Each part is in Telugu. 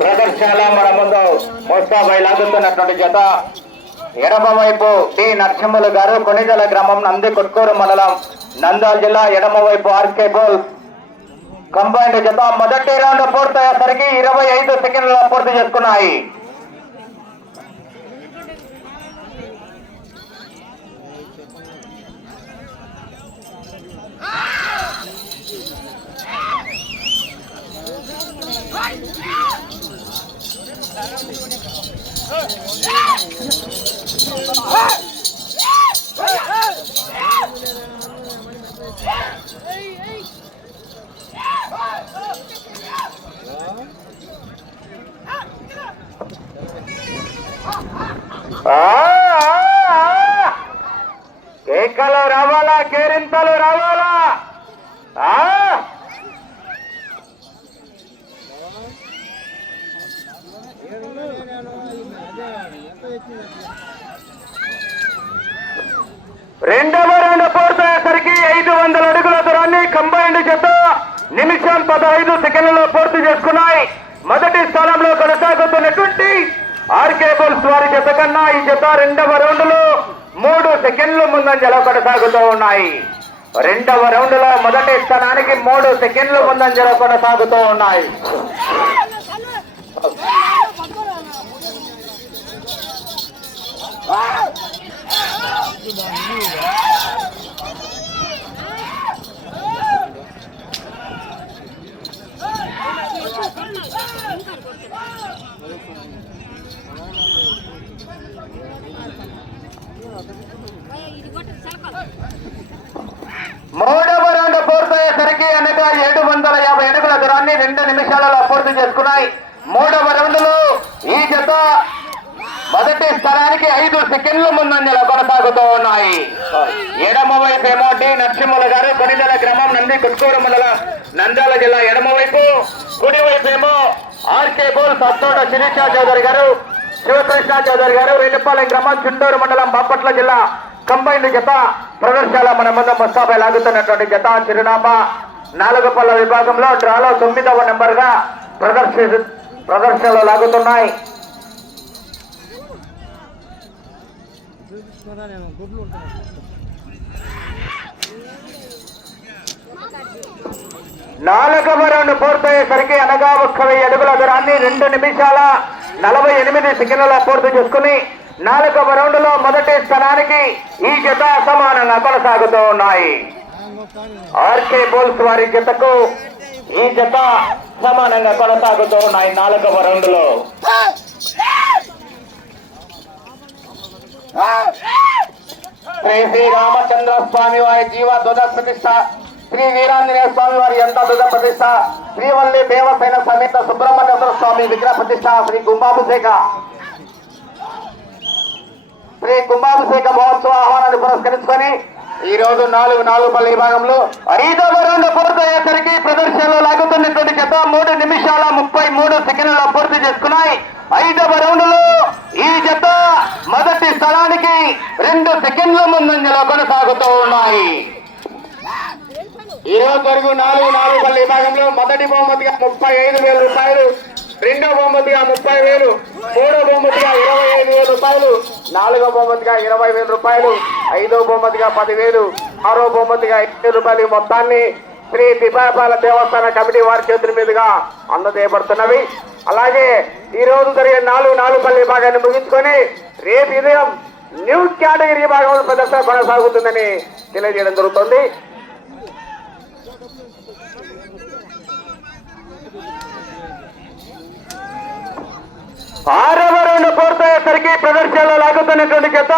ప్రదర్శనలో మన ముందు మోస్తాబాయి లాగుతున్నటువంటి జత ఎడమ వైపు టి నరసింహులు గారు కొనిదల గ్రామం నంది కొట్కూరు మండలం నంద్యాల జిల్లా ఎడమ వైపు ఆర్కే బోల్ కంబైండ్ జత మొదటి రౌండ్ పూర్తయ్యేసరికి 25 సెకండ్లలో పూర్తి చేసుకున్నాయి. కేకలు రావాలా, కేరింతలు రావాలా. రెండవ రౌండ్ పూర్తయ్యేసరికి 500 అడుగుల దూరాన్ని కంబైండ్ జత నిమిషం 15 సెకండ్లలో పూర్తి చేసుకున్నాయి. మొదటి స్థానంలో కొనసాగుతున్నటువంటి ఆర్కే బుల్స్ వారి జత కన్నా ఈ జత రెండవ రౌండ్ లో 3 సెకండ్లు ముందంజలో కొనసాగుతూ ఉన్నాయి. రెండవ రౌండ్ లో మొదటి స్థానానికి 3 సెకండ్లు ముందంజలో కొనసాగుతూ ఉన్నాయి. మూడవ రౌండ్ పూర్తయ్యేసరికి అనగా 750 అడుగుల దూరాన్ని 2 నిమిషాలలో పూర్తి చేసుకున్నాయి. మూడవ రౌండ్ లో ఈ జత మొదటి స్థానానికి 5 సెకండ్లు ముందంజలో కొనసాగుతూ ఉన్నాయి. ఎడమ వైపు ఏమో టి నరసింహుల గారు కొనిదల గ్రామం నంది కొట్కూరు మండలం నంద్యాల జిల్లా ఎడమ వైపు, కుడి వైపు ఏమో ఆర్కే బోల్ సత్తోట శిరీష చౌదరి గారు, శివకృష్ణ చౌదరి గారు, రెల్లిపాలెం గ్రామం చుండూరు మండలం బాపట్ల జిల్లా కంబైండ్ జత ప్రదర్శనలో మన ముందు ముస్తాబై లాగుతున్నటువంటి జత చిరునామా 4 పళ్ళ విభాగంలో డ్రాలో 9వ నెంబర్ గా ప్రదర్శనలో లాగుతున్నాయి. నాలుగవ రౌండ్ పూర్తయ్యేసరికి అనగా 1000 అడుగుల దూరాన్ని 2 నిమిషాల 48 సెకండ్లలో పూర్తి చేసుకుని 4వ రౌండ్ లో మొదటి స్థానానికి ఈ జత సమానంగా కొనసాగుతూ ఉన్నాయి. ఆర్కే బోల్స్ వారి జతకు ఈ జత సమానంగా కొనసాగుతూ ఉన్నాయి. 4వ రౌండ్ లో శ్రీ రామచంద్ర స్వామి వారి జీవ ధ్వజ ప్రతిష్ట, శ్రీ వీరాంజనేయ స్వామి వారి యంత్ర ధ్వజ ప్రతిష్ట, శ్రీవల్లి దేవసేన సమేత సుబ్రహ్మణ్యేశ్వర స్వామి విగ్రహ ప్రతిష్ట, శ్రీ కుంభాభిషేక మహోత్సవ ఆహ్వానాన్ని పురస్కరించుకొని ఈ రోజు 4 పల్లి విభాగంలో 5వ రౌండ్ పూర్తయ్యేసరికి ప్రదర్శనలో లాగుతున్నటువంటి జత 3 నిమిషాల 33 సెకండ్లలో పూర్తి చేసుకున్నాయి. 5వ రౌండ్ లో ఈ జత మొదటి స్థలానికి 2 సెకండ్ల ముందంజలో కొనసాగుతూ ఉన్నాయి. ఈ రోజు వరకు 4 పల్లి విభాగంలో మొదటి బహుమతిగా 35,000 రూపాయలు, రెండవ బహుమతిగా 30,000, మూడవ బహుమతిగా 25,000 రూపాయలు, నాలుగవ బహుమతిగా 20,000 రూపాయలు, ఐదవ బహుమతిగా 10,000, ఆరో బహుమతిగా 5,000 రూపాయలు మొత్తాన్ని శ్రీ తిపాపాల దేవస్థాన కమిటీ వారి చేతుల మీదుగా అందజేయబడుతున్నవి. అలాగే ఈ రోజు జరిగే 4 పల్లి విభాగాన్ని ముగించుకొని రేపు ఉదయం న్యూ కేటగిరీ విభాగంలో ప్రదర్శన కొనసాగుతుందని తెలియజేయడం జరుగుతుంది. ఆరవ రౌండ్ పూర్తయ్యేసరికి ప్రదర్శనలో లాగుతున్నటువంటి జత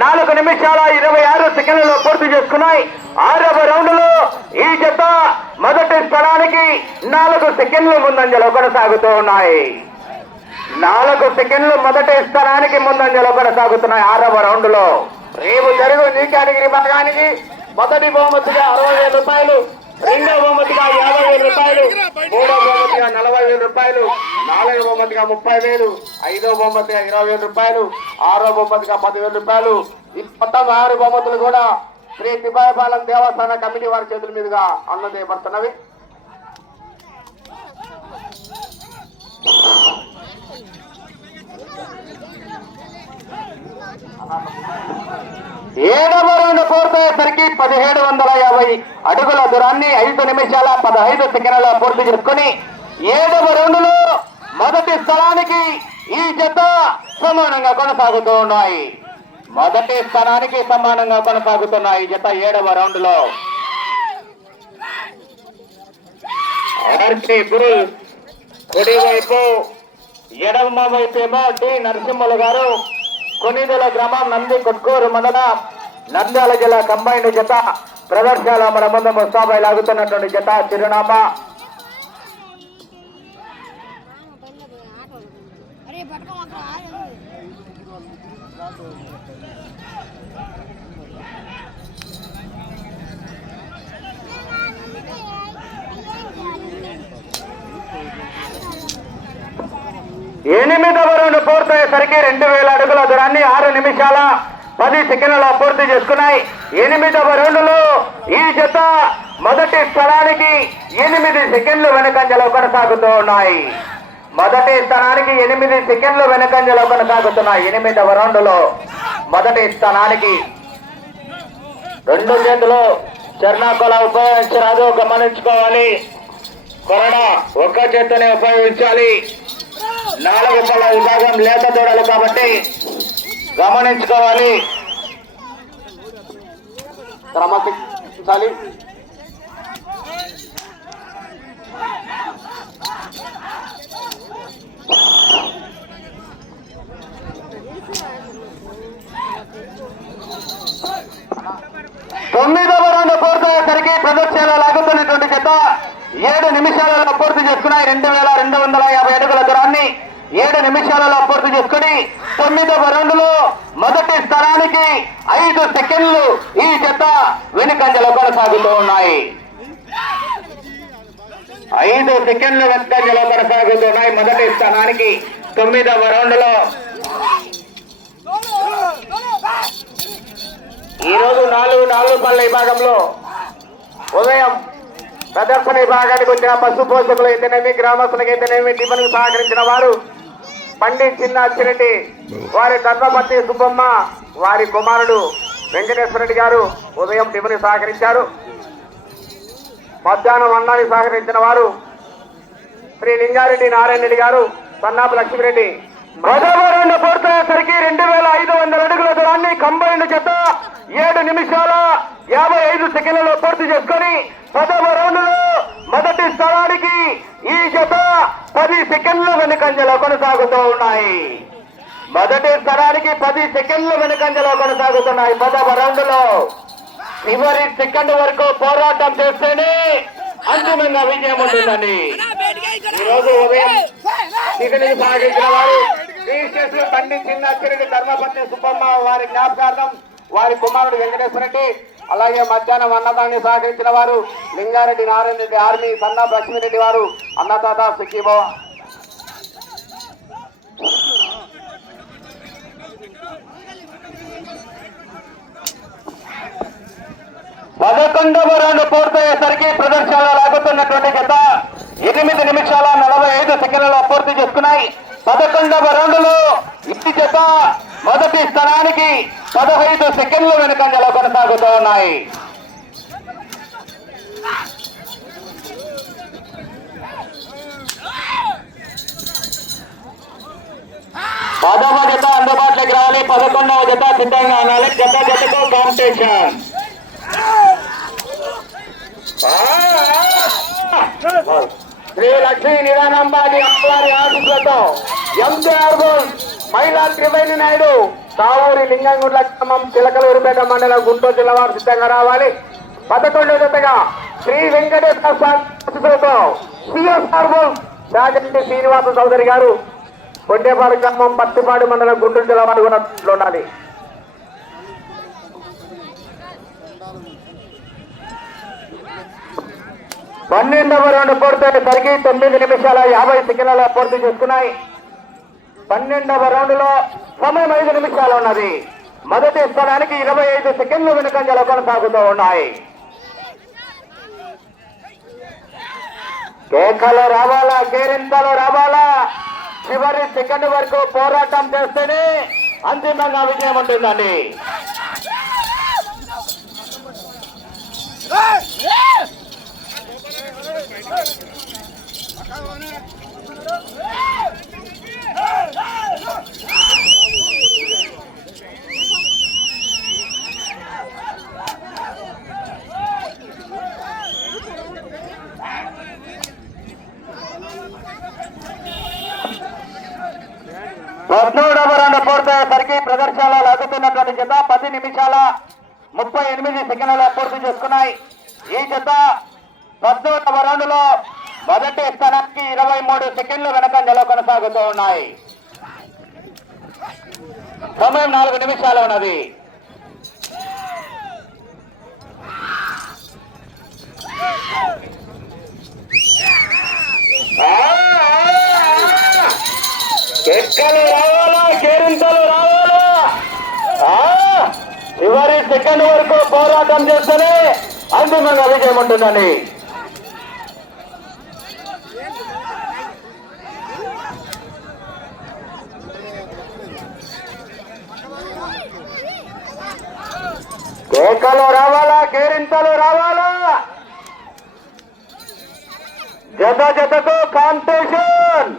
4 నిమిషాల 26 సెకండ్లలో పూర్తి చేసుకున్నాయి. 6వ రౌండ్ లో ఈ జత మొదటి స్థానానికి 4 సెకండ్లు ముందంజలో కొనసాగుతూ ఉన్నాయి. 4 సెకండ్లు మొదటి స్థానానికి ముందంజలో కొనసాగుతున్నాయి. 6వ రౌండ్ లో రేపు జరుగు న్యూ కేటగిరీ విభాగానికి మొదటి బహుమతిగా 60,000 రూపాయలు, రెండవ బహుమతిగా 50,000 రూపాయలు, మూడవ బహుమతిగా 40,000 రూపాయలు, నాలుగవ బహుమతిగా 30,000, ఐదవ బహుమతిగా 20,000 రూపాయలు, ఆరవ బహుమతిగా 10,000 రూపాయలు. ఈ మొత్తం 6 బహుమతులు కూడా శ్రీ తిబాయపాలెం దేవస్థాన కమిటీ వారి చేతుల మీదుగా అందజేయబడుతున్నవి. ఏడవ రౌండ్ పూర్తయ్యేసరికి 1750 అడుగుల దూరాన్ని 5 నిమిషాల 15 సెకండ్ల పూర్తి చేసుకుని 7వ రౌండ్లో మొదటి స్థానానికి ఈ జత సమానంగా కొనసాగుతూ ఉన్నాయి. మొదటి స్థానానికి సమానంగా కొనసాగుతున్నాయి జత 7వ రౌండ్లో. కుడివైపు ఎడమ వైపేమో డి నరసింహులు గారు, కొనిదెల గ్రామం, నంది కొట్కూరు మండలం, నంద్యాల జిల్లా కంబైండ్ జత ప్రదర్శనల మన ముందు ముస్తాబై లాగుతున్నటువంటి జత చిరునామా ఎనిమిదవ రౌండ్ పూర్తయ్యేసరికి 2000 అడుగుల దూరాన్ని 6 నిమిషాల 10 సెకండ్లలో పూర్తి చేసుకున్నాయి. 8వ రౌండ్లో ఈ జత మొదటి స్థానానికి 8 సెకండ్లు వెనుకంజలో కొనసాగుతూ ఉన్నాయి. మొదటి స్థానానికి 8 సెకండ్లు వెనుకంజలో కొనసాగుతున్నాయి. 8వ రౌండ్లో మొదటి స్థానానికి 2 చేతులు చర్నాకోల ఉపయోగించరాదు, గమనించుకోవాలి. కొరడా ఒక్క చేత్తనే ఉపయోగించాలి. 4 పళ్ళ విభాగం లేత దూడలు కాబట్టి గమనించుకోవాలి, క్రమశిక్షించాలి. తొమ్మిదవ రౌండ్ పూర్తయ్యేసరికి ప్రదర్శనలో లాగుతున్నటువంటి జత 7 నిమిషాలలో పూర్తి చేసుకున్నాయి. 2250 అడుగుల దూరాన్ని 7 నిమిషాలలో పూర్తి చేసుకుని 9వ రౌండ్లో మొదటి స్థానానికి 5 సెకండ్లు ఈ జత వెనుకంజలో కొనసాగుతూ ఉన్నాయి. 5 సెకండ్లు వెనుకంజలో కొనసాగుతున్నాయి మొదటి స్థానానికి 9వ రౌండ్లో. ఈరోజు 4 పళ్ళ విభాగంలో ఉదయం ప్రదర్శన విభాగానికి వచ్చిన పశు పోషకులు అయితేనేమి, గ్రామస్తులకు అయితేనేమి, టిఫిన్ సహకరించిన వారు పండిత్ చిన్న అచ్చిరెడ్డి, వారి ధర్మపతి సుబ్బమ్మ, వారి కుమారుడు వెంకటేశ్వర రెడ్డి గారు ఉదయం టిఫిన్ సహకరించారు. మధ్యాహ్నం అన్నాన్ని సహకరించిన వారు శ్రీ లింగారెడ్డి నారాయణ రెడ్డి గారు, సన్నాపు లక్ష్మిరెడ్డి. 10వ రౌండ్ పూర్తయ్యేసరికి 2500 అడుగుల దూరాన్ని కంబైండ్ జత 7 నిమిషాల 55 సెకండ్లలో పూర్తి చేసుకొని 10వ రౌండ్లో మొదటి స్థానానికి ఈ జత 10 సెకండ్లు వెనుకంజలో కొనసాగుతూ ఉన్నాయి. మొదటి స్థానానికి 10 సెకండ్లు వెనుకంజలో కొనసాగుతున్నాయి. 10వ రౌండ్లో చివరి సెకండ్ వరకు పోరాటం చేస్తేనే అంతిమంగా విజయం ఉంటుందండి. ఈరోజు ఉదయం టిఫిన్ సాగించిన వారు శ్రీ పండిత్ చిన్న అచ్చిరెడ్డి, ధర్మపతి సుబ్బమ్మ, వారి జ్ఞాపకార్థం వారి కుమారుడు వెంకటేశ్వర రెడ్డి, అలాగే మధ్యాహ్నం అన్నదాన్ని సహకరించిన వారు లింగారెడ్డి నారాయణ రెడ్డి, ఆర్మీ సన్నాపు లక్ష్మిరెడ్డి వారు, అన్నదాత సిక్కిబో. 11వ రౌండ్ పూర్తయ్యేసరికి ప్రదర్శనలో లాగుతున్నటువంటి గత 8 నిమిషాల 45 సెకండ్లలో పూర్తి చేసుకున్నాయి. 11వ రౌండ్లో ఈ జత మొదటి స్థానానికి 15 సెకండ్లు వెనుకంజలో కొనసాగుతూ ఉన్నాయి. పదవ జత అందుబాటులోకి రావాలి, 11వ జత సిద్ధంగా అనాలి. జతకు కాంపిటీషన్. శ్రీ లక్ష్మీ నిరానంబాది అమ్మవారి ఆశీస్సులతో ఎంజీఆర్ మహిళా త్రివేణి నాయుడు, తావూరి లింగంగుడ్ల గ్రామం, చిలకలూరుపేట మండలం, గుంటూరు జిల్లా వారు సిద్ధంగా రావాలి. 11వ జతగా శ్రీ వెంకటేశ్వర స్వామి ఆశీస్సులతో సిఎస్ఆర్ రాజంటి శ్రీనివాస చౌదరి గారు, కొండేపాడు గ్రామం, పత్తిపాడు మండలం, గుంటూరు జిల్లా వారు కూడా ఉండాలి. 12వ రౌండ్ పూర్తయ్యేసరికి 9 నిమిషాల 50 సెకండ్ల పూర్తి చేసుకున్నాయి. 12వ రౌండ్ లో సమయం 5 నిమిషాలు ఉన్నది. మొదటి స్థానానికి 25 సెకండ్లు వెనుకంజలో కొనసాగుతూ ఉన్నాయి. కేకలు రావాలా, కేరింతలు రావాలా, చివరి సెకండ్ వరకు పోరాటం చేస్తేనే అంతిమంగా విజయం ఉంటుందండి. పద్మూడవ రౌండ్ పూర్తయ్యేసరికి ప్రదర్శనలో లాగుతున్నటువంటి జత 10 నిమిషాల 38 సెకండ్ల పూర్తి చేసుకున్నాయి. ఈ జత 14వ రౌండ్ లో మొదటి స్థానానికి 23 సెకండ్లు వెనకంజలో కొనసాగుతూ ఉన్నాయి. సమయం 4 నిమిషాలు ఉన్నది. ఎక్కలు రావాలా, కేరింతలు రావాలా, చివరి సెకండ్ వరకు పోరాటం చేస్తేనే అంతిమంగా విజయం ఉంటుందండి. కేకలు రావాలా, కేరింతలు రావాలా, జత జతకు కాంపిటీషన్.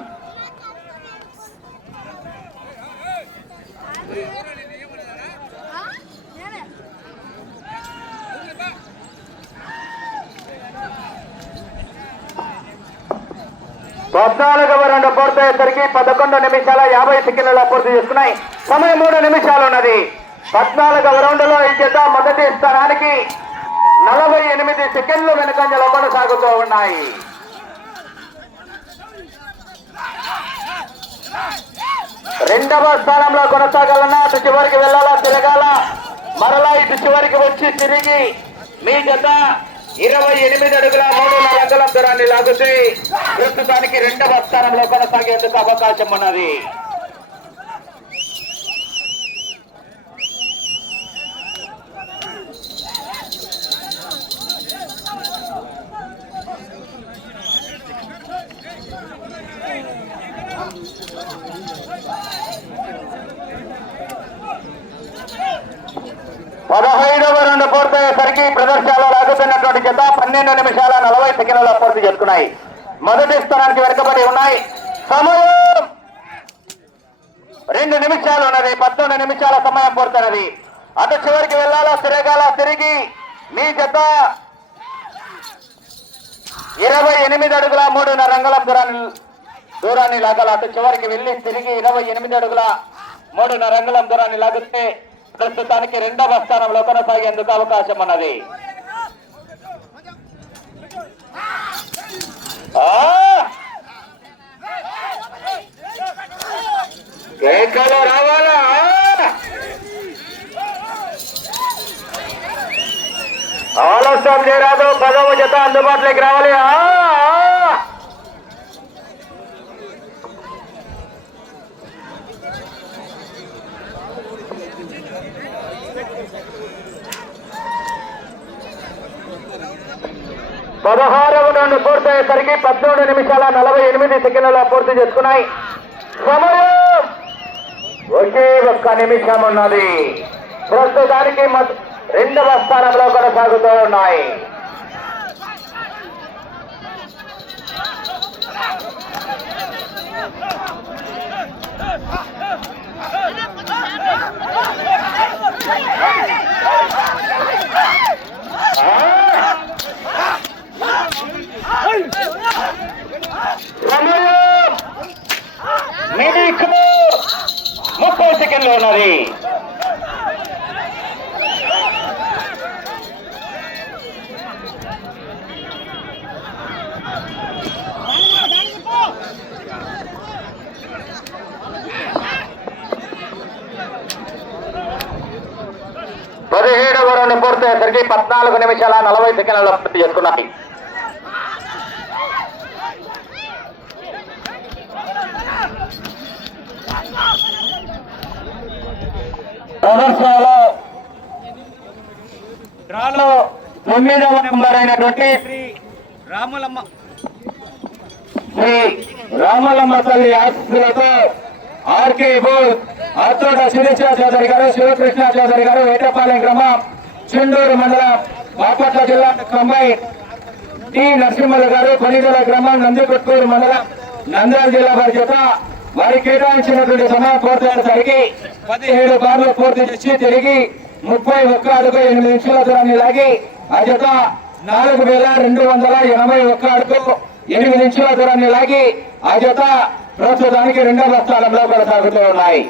పద్నాలుగవ రౌండ్ పూర్తయ్యేసరికి 11 నిమిషాల 50 సెకండ్ల పూర్తి చేసుకున్నాయి. సమయం 3 నిమిషాలు ఉన్నది. 14వ రౌండ్ లో ఈ జత మొదటి స్థానానికి 48 సెకండ్లు వెనుకంజలో కొనసాగుతూ ఉన్నాయి. రెండవ స్థానంలో కొనసాగాలన్నా అటు చివరికి వెళ్ళాలా, తిరగాల, మరలా ఇటు చివరికి వచ్చి తిరిగి మీ జత 28 అడుగుల 3.5 అంగుళం దూరాన్ని లాగుతూ ప్రస్తుతానికి రెండవ స్థానంలో కొనసాగేందుకు అవకాశం ఉన్నది. పదహైదవ రౌండ్ పూర్తయ్యేసరికి ప్రదర్శనలో లాగుతున్నటువంటి జత 12 నిమిషాల 40 సెకండ్ల పూర్తి చేసుకున్నాయి. మొదటి స్థానానికి వెనుకబడి ఉన్నాయి. సమయం 2 నిమిషాలు ఉన్నది. 19 నిమిషాల సమయం పూర్తయినది. అటు చివరికి వెళ్ళాలా, తిరగాల, తిరిగి మీ జత 28 అడుగుల 3.5 అంగుళం దూరాన్ని లాగాల. అటు చివరికి వెళ్ళి తిరిగి 28 అడుగుల 3.5 అంగుళం దూరాన్ని లాగితే ప్రస్తుతానికి రెండవ స్థానంలో కొనసాగేందుకు అవకాశం ఉన్నది. కేకలు రావాలా, ఆలస్యం చేయరాదు. 10వ జత అందుబాటులోకి రావాలి. పదహారవ రౌండ్ పూర్తయ్యేసరికి 13 నిమిషాల 48 సెకండ్ల పూర్తి చేసుకున్నాయి. సమయం ఒకే 1 నిమిషం ఉన్నది. ప్రస్తుతానికి రెండవ స్థానంలో కొనసాగుతూ ఉన్నాయి. సమయం 30 సెకండ్లు ఉన్నది. పూర్తయ్యేసరికి 14 నిమిషాల 40 సెకండ్ల పూర్తి చేసుకున్నాయి. ప్రదర్శనలో డ్రాలో 9వ నెంబర్ అయినటువంటి శ్రీ రామలమ్మ తల్లి ఆశీస్సులతో ఆర్కే బోల్ అత్తోట శిరీష చౌదరి గారు, శివకృష్ణ చౌదరి గారు, వేటపాలెం గ్రామం, చెండూరు మండలం, బాపట్ల జిల్లా కంబైన్, టి నరసింహులు గారు, కొనిదల గ్రామం, నందికొట్కూరు మండలం, నంద్యాల జిల్లా వారి చేత వారి కేటాయించినటువంటి సమయం పూర్తయ్యేసరికి 17 బార్లు పూర్తి చేసి తిరిగి 31 అడుగు 8 నిమిషాల దూరాన్ని లాగి ఆ చేత 4281 అడుగు 8 నిమిషాల దూరాన్ని లాగి ఆ చేత ప్రస్తుతానికి 2వ స్థానంలో కొనసాగుతూ ఉన్నాయి.